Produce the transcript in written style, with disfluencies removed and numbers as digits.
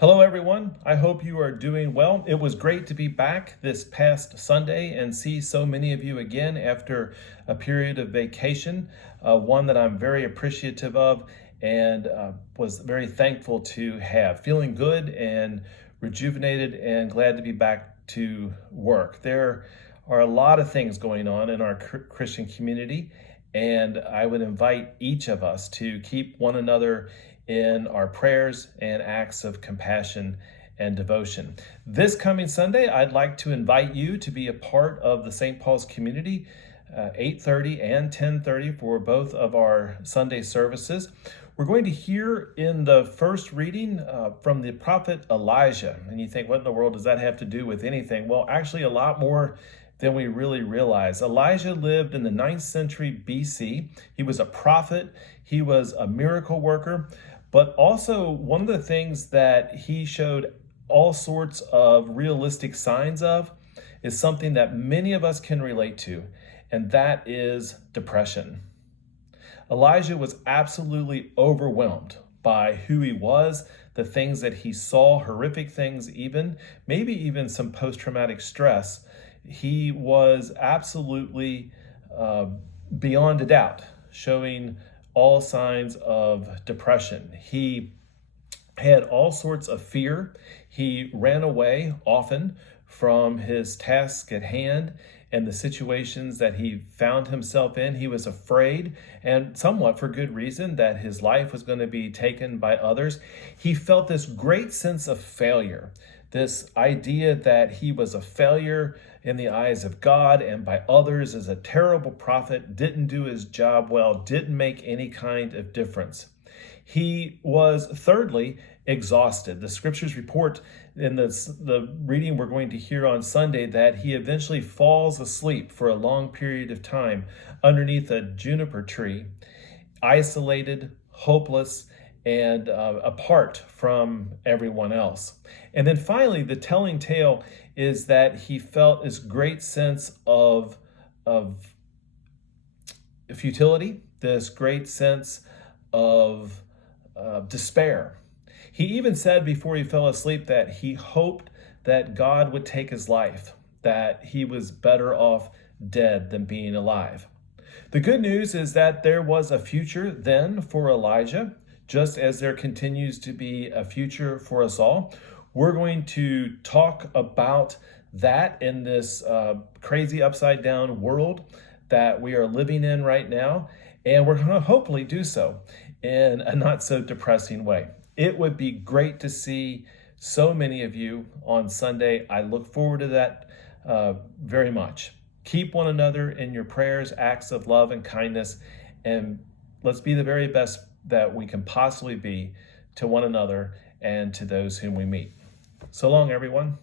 Hello, everyone. I hope you are doing well. It was great to be back this past Sunday and see so many of you again after a period of vacation, one that I'm very appreciative of and was very thankful to have. Feeling good and rejuvenated and glad to be back to work. There are a lot of things going on in our Christian community, and I would invite each of us to keep one another in our prayers and acts of compassion and devotion. This coming Sunday, I'd like to invite you to be a part of the St. Paul's community, 8:30 and 10:30 for both of our Sunday services. We're going to hear in the first reading from the prophet Elijah. And you think, what in the world does that have to do with anything? Well, actually, a lot more than we really realize. Elijah lived in the 9th century BC. He was a prophet, he was a miracle worker, but also one of the things that he showed all sorts of realistic signs of is something that many of us can relate to, and that is depression. Elijah was absolutely overwhelmed by who he was, the things that he saw, horrific things even, maybe even some post-traumatic stress. He was absolutely beyond a doubt showing all signs of depression. He had all sorts of fear. He ran away often from his task at hand and the situations that he found himself in. He was afraid, and somewhat for good reason, that his life was going to be taken by others. He felt this great sense of failure, this idea that he was a failure in the eyes of God and by others as a terrible prophet, didn't do his job well, didn't make any kind of difference. He was, thirdly, exhausted. The scriptures report in the reading we're going to hear on Sunday that he eventually falls asleep for a long period of time underneath a juniper tree, isolated, hopeless, and apart from everyone else. And then finally, the telling tale is that he felt this great sense of futility, this great sense of despair. He even said before he fell asleep that he hoped that God would take his life, that he was better off dead than being alive. The good news is that there was a future then for Elijah, just as there continues to be a future for us all. We're going to talk about that in this crazy upside down world that we are living in right now, and we're going to hopefully do so in a not so depressing way. It would be great to see so many of you on Sunday. I look forward to that very much. Keep one another in your prayers, acts of love and kindness, and let's be the very best that we can possibly be to one another and to those whom we meet. So long, everyone.